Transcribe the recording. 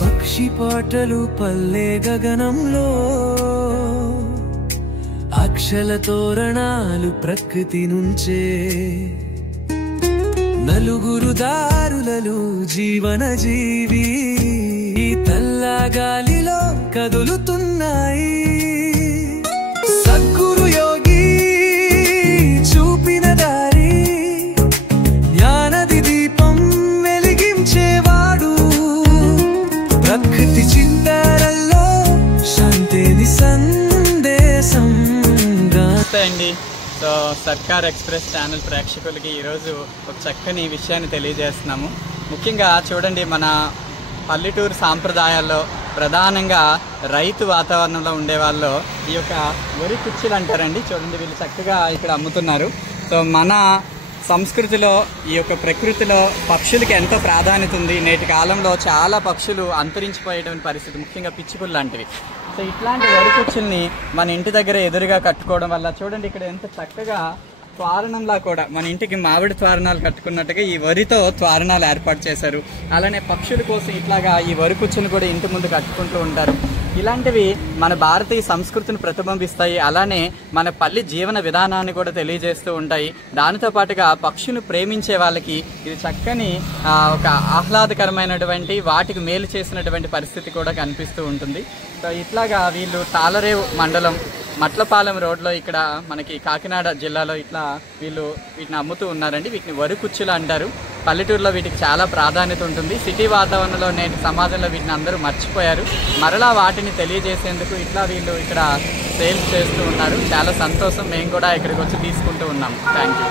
పక్షి పాటలు పల్లె గగనంలో, అక్షల తోరణాలు ప్రకృతి నుంచే, నలుగురు దారులలో జీవన జీవి ఈ తల్లా గాలిలో కదులుతున్నాయి. సద్గురు యోగి చూపిన దారి, జ్ఞానది దీపం వెలిగించేవాడు, ప్రకృతి చింతనల్లో శాంతిని సందేశంగా. అండి, సో సర్కార్ ఎక్స్ప్రెస్ ఛానల్ ప్రేక్షకులకి ఈరోజు ఒక చక్కని విషయాన్ని తెలియజేస్తున్నాము. ముఖ్యంగా చూడండి, మన పల్లెటూరు సాంప్రదాయాల్లో ప్రధానంగా రైతు వాతావరణంలో ఉండే వాళ్ళు ఈ యొక్క వరి కుర్చీలు అంటారండి. చూడండి, వీళ్ళు చక్కగా ఇక్కడ అమ్ముతున్నారు. సో మన సంస్కృతిలో ఈ యొక్క ప్రకృతిలో పక్షులకి ఎంతో ప్రాధాన్యత ఉంది. నేటి కాలంలో చాలా పక్షులు అంతరించిపోయేటువంటి పరిస్థితి, ముఖ్యంగా పిచ్చుకలు లాంటివి. సో ఇట్లాంటి వరి కుర్చీల్ని మన ఇంటి దగ్గర ఎదురుగా కట్టుకోవడం వల్ల చూడండి, ఇక్కడ ఎంత చక్కగా త్వారణంలా కూడా మన ఇంటికి మామిడి త్వారణాలు కట్టుకున్నట్టుగా ఈ వరితో త్వారణాలు ఏర్పాటు చేశారు. అలానే పక్షుల కోసం ఇట్లాగా ఈ వరి కుర్చీని కూడా ఇంటి ముందు కట్టుకుంటూ ఉంటారు. ఇలాంటివి మన భారతీయ సంస్కృతిని ప్రతిబింబిస్తాయి. అలానే మన పల్లె జీవన విధానాన్ని కూడా తెలియజేస్తూ ఉంటాయి. దానితో పాటుగా పక్షులు ప్రేమించే వాళ్ళకి ఇది చక్కని ఒక ఆహ్లాదకరమైనటువంటి, వాటికి మేలు చేసినటువంటి పరిస్థితి కూడా కనిపిస్తూ ఉంటుంది. సో ఇట్లాగా వీళ్ళు తాళరేవు మండలం మట్లపాలెం రోడ్లో ఇక్కడ మనకి కాకినాడ జిల్లాలో ఇట్లా వీళ్ళు వీటిని అమ్ముతూ ఉన్నారండి. వీటిని వరి కుర్చీలు అంటారు. పల్లెటూరులో వీటికి చాలా ప్రాధాన్యత ఉంటుంది. సిటీ వాతావరణంలో నేటి సమాజంలో వీటిని అందరూ మర్చిపోయారు. మరలా వాటిని తెలియజేసేందుకు ఇట్లా వీళ్ళు ఇక్కడ సేల్స్ చేస్తూ ఉన్నారు. చాలా సంతోషం. మేము కూడా ఇక్కడికి వచ్చి తీసుకుంటూ ఉన్నాం. Thank you.